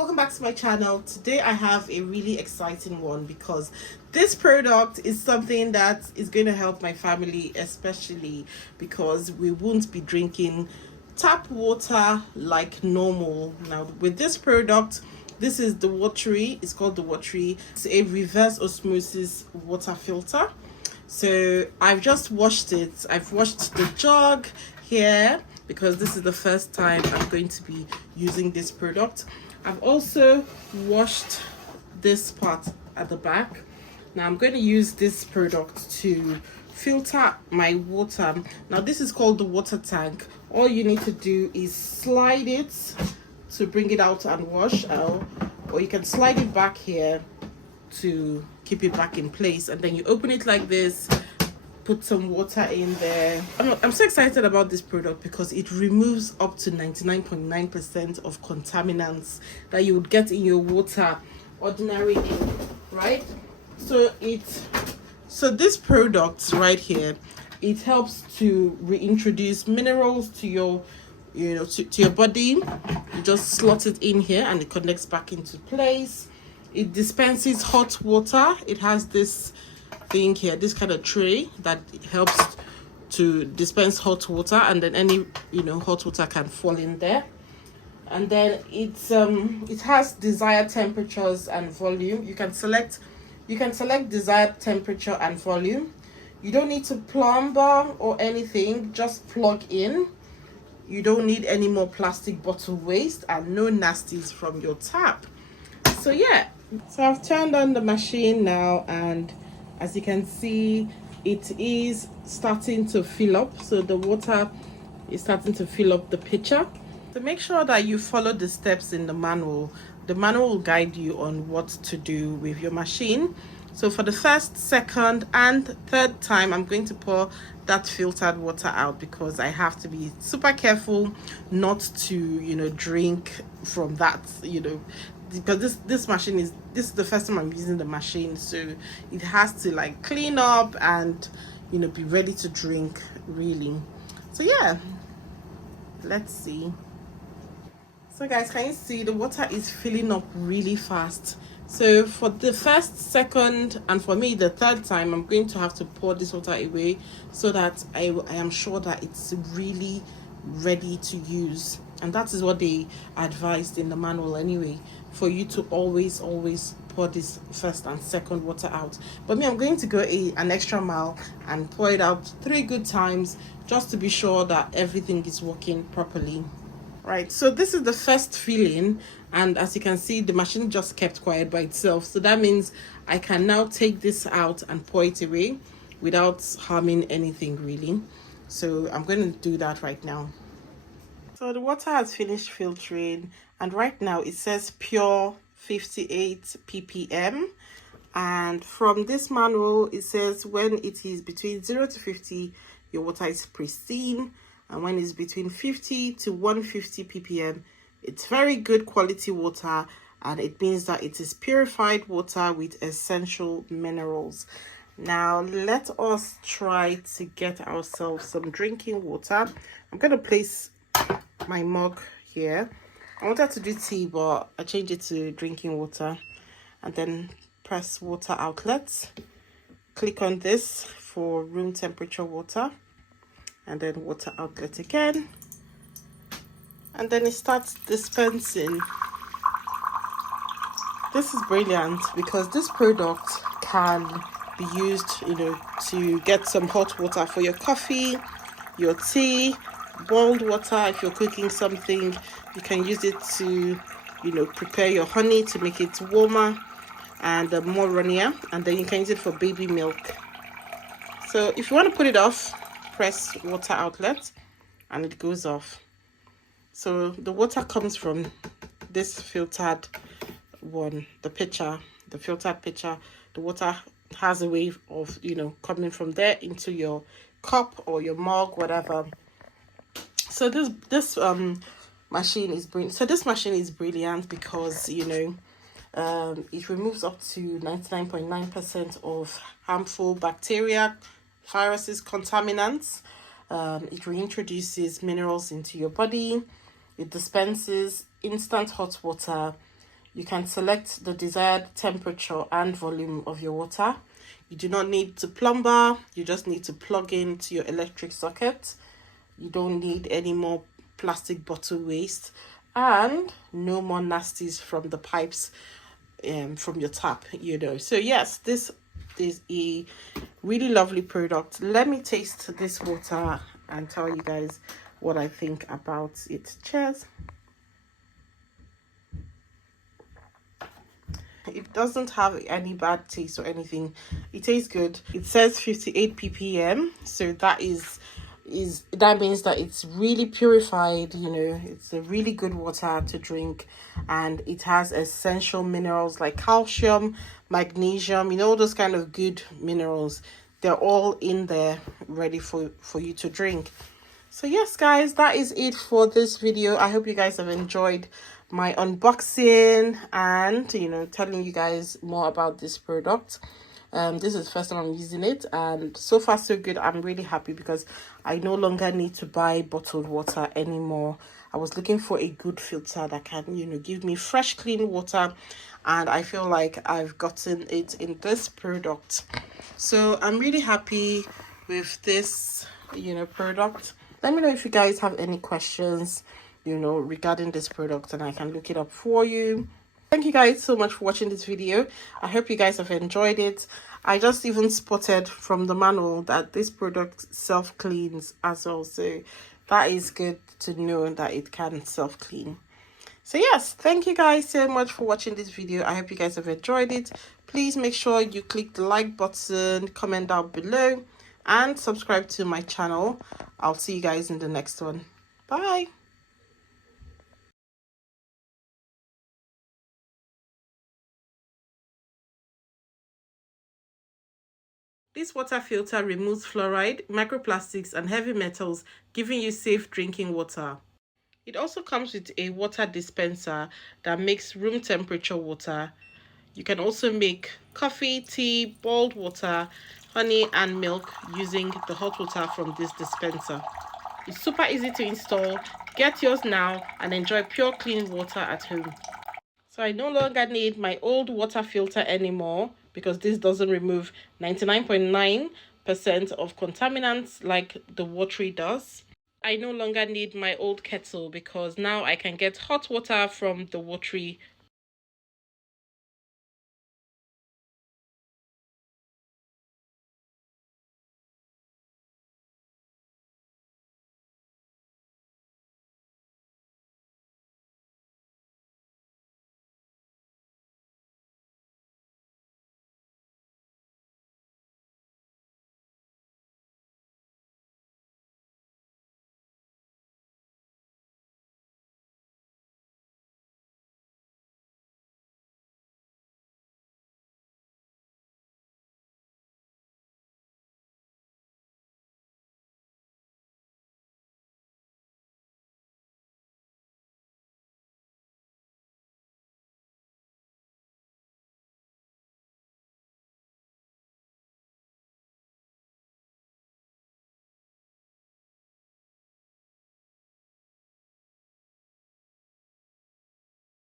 welcome back to my channel. Today I have a really exciting one because this product is something that is going to help my family, especially because we won't be drinking tap water like normal. Now with this product, this is the WATERY. It's called the WATERY. It's a reverse osmosis water filter. So I've just washed it. I've washed the jug here because this is the first time I'm going to be using this product. I've also washed this part at the back. Now I'm going to use this product to filter my water. Now this is called the water tank. All you need to do is slide it to bring it out and wash out, or you can slide it back here to keep it back in place, and then you open it like this, put some water in there. I'm so excited about this product because it removes up to 99.9% of contaminants that you would get in your water ordinarily, right? So this product right here, it helps to reintroduce minerals to your to your body. You just slot it in here and it connects back into place. It dispenses hot water. It has this thing here, this kind of tray that helps to dispense hot water, and then any hot water can fall in there. And then it has desired temperatures and volume. You can select desired temperature and volume. You don't need to plumber or anything, just plug in. You don't need any more plastic bottle waste and no nasties from your tap. So yeah, so I've turned on the machine now, and as you can see, it is starting to fill up. So the water is starting to fill up the pitcher. So make sure that you follow the steps in the manual. The manual will guide you on what to do with your machine. So for the first, second, and third time, I'm going to pour that filtered water out because I have to be super careful not to, drink from that, because this machine this is the first time I'm using the machine, so it has to like clean up and be ready to drink really. So yeah, let's see. So guys, can you see the water is filling up really fast? So for the first, second, and for me the third time, I'm going to have to pour this water away so that I am sure that it's really ready to use. And that is what they advised in the manual anyway, for you to always pour this first and second water out. But me, I'm going to go an extra mile and pour it out 3 good times just to be sure that everything is working properly. Right, so this is the first filling, and as you can see, the machine just kept quiet by itself. So that means I can now take this out and pour it away without harming anything really. So I'm going to do that right now. So the water has finished filtering, and right now it says pure 58 ppm. And from this manual, it says when it is between 0 to 50, your water is pristine. And when it's between 50 to 150 ppm, it's very good quality water, and it means that it is purified water with essential minerals. Now let us try to get ourselves some drinking water. I'm going to place my mug here. I wanted to do tea, but I changed it to drinking water. And then press water outlets. Click on this for room temperature water, and then water outlet again, and then it starts dispensing. This is brilliant because this product can be used to get some hot water for your coffee, your tea, boiled water. If you're cooking something, you can use it to prepare your honey to make it warmer and more runnier, and then you can use it for baby milk. So if you want to put it off, press water outlet and it goes off. So the water comes from this filtered one, the filtered pitcher. The water has a way of coming from there into your cup or your mug, whatever. So this machine is brilliant. So this machine is brilliant because it removes up to 99.9% of harmful bacteria, viruses, contaminants. It reintroduces minerals into your body. It dispenses instant hot water, You can select the desired temperature and volume of your water. You do not need to plumber, you just need to plug into your electric socket. You don't need any more plastic bottle waste, and no more nasties from the pipes from your tap, you know. So yes, this is a really lovely product. Let me taste this water and tell you guys what I think about it. Cheers. It doesn't have any bad taste or anything. It tastes good. It says 58 ppm, so that means that it's really purified, you know. It's a really good water to drink, and it has essential minerals like calcium, magnesium, you know, those kind of good minerals. They're all in there ready for you to drink. So yes, guys, that is it for this video. I hope you guys have enjoyed my unboxing and, you know, telling you guys more about this product. This is the first time I'm using it, and so far so good. I'm really happy because I no longer need to buy bottled water anymore. I was looking for a good filter that can, you know, give me fresh clean water, and I feel like I've gotten it in this product. So I'm really happy with this, you know, product. Let me know if you guys have any questions, you know, regarding this product, and I can look it up for you. Thank you guys so much for watching this video. I hope you guys have enjoyed it. I just even spotted from the manual that this product self-cleans as well, so that is good to know that it can self-clean. So yes, thank you guys so much for watching this video. I hope you guys have enjoyed it. Please make sure you click the like button, comment down below, and subscribe to my channel. I'll see you guys in the next one. Bye. This water filter removes fluoride, microplastics, and heavy metals, giving you safe drinking water. It also comes with a water dispenser that makes room temperature water. You can also make coffee, tea, boiled water, honey, and milk using the hot water from this dispenser. It's super easy to install. Get yours now and enjoy pure clean water at home. So I no longer need my old water filter anymore because this doesn't remove 99.9% of contaminants like the WATERY does. I no longer need my old kettle because now I can get hot water from the WATERY